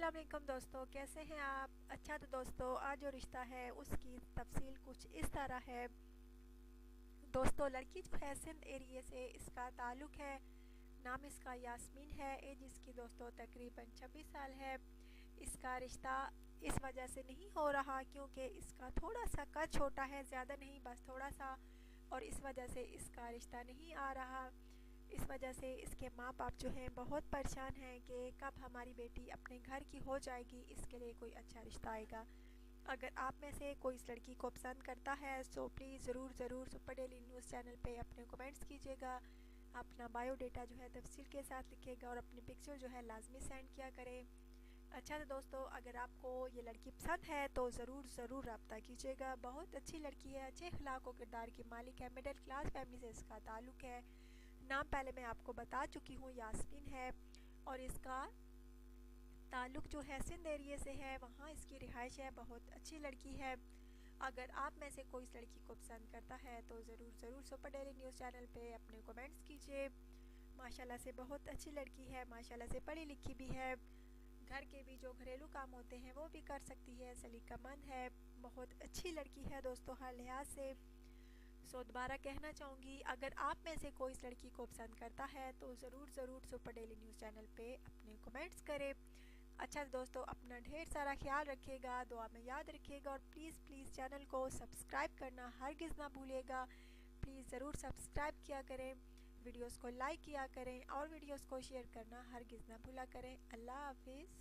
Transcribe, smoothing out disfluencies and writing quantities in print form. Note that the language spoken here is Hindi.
अस्सलाम वालेकुम दोस्तों, कैसे हैं आप। अच्छा तो दोस्तों, आज जो रिश्ता है उसकी तफसील कुछ इस तरह है। दोस्तों, लड़की जो है सिंध एरिया से इसका ताल्लुक़ है। नाम इसका यास्मीन है। एज इसकी दोस्तों तकरीबन 26 साल है। इसका रिश्ता इस वजह से नहीं हो रहा क्योंकि इसका थोड़ा सा कद छोटा है, ज़्यादा नहीं बस थोड़ा सा, और इस वजह से इसका रिश्ता नहीं आ रहा। इस वजह से इसके माँ बाप जो हैं बहुत परेशान हैं कि कब हमारी बेटी अपने घर की हो जाएगी, इसके लिए कोई अच्छा रिश्ता आएगा। अगर आप में से कोई इस लड़की को पसंद करता है तो प्लीज़ ज़रूर सुपर डेली न्यूज़ चैनल पे अपने कमेंट्स कीजिएगा। अपना बायोडाटा जो है तफसील के साथ लिखिएगा और अपनी पिक्चर जो है लाजमी सेंड किया करें। अच्छा तो दोस्तों, अगर आपको ये लड़की पसंद है तो ज़रूर रब्ता कीजिएगा। बहुत अच्छी लड़की है, अच्छे अखलाक और किरदार की मालिक है, मिडिल क्लास फैमिली से इसका ताल्लुक़ है। नाम पहले मैं आपको बता चुकी हूँ, यास्मीन है, और इसका ताल्लुक़ जो है सिंध एरिया से है, वहाँ इसकी रिहाइश है। बहुत अच्छी लड़की है। अगर आप में से कोई इस लड़की को पसंद करता है तो ज़रूर सुपर डेली न्यूज़ चैनल पे अपने कमेंट्स कीजिए। माशाल्लाह से बहुत अच्छी लड़की है, माशाल्लाह से पढ़ी लिखी भी है, घर के भी जो घरेलू काम होते हैं वो भी कर सकती है, सलीकामंद है, बहुत अच्छी लड़की है दोस्तों हर लिहाज से। दोबारा कहना चाहूँगी, अगर आप में से कोई इस लड़की को पसंद करता है तो ज़रूर सुपर डेली न्यूज़ चैनल पे अपने कमेंट्स करें। अच्छा दोस्तों, अपना ढेर सारा ख्याल रखिएगा, दुआ में याद रखिएगा, और प्लीज़ चैनल को सब्सक्राइब करना हरगिज़ ना भूलिएगा। प्लीज़ ज़रूर सब्सक्राइब किया करें, वीडियोस को लाइक किया करें और वीडियोस को शेयर करना हरगिज़ ना भूला करें। अल्लाह हाफिज़।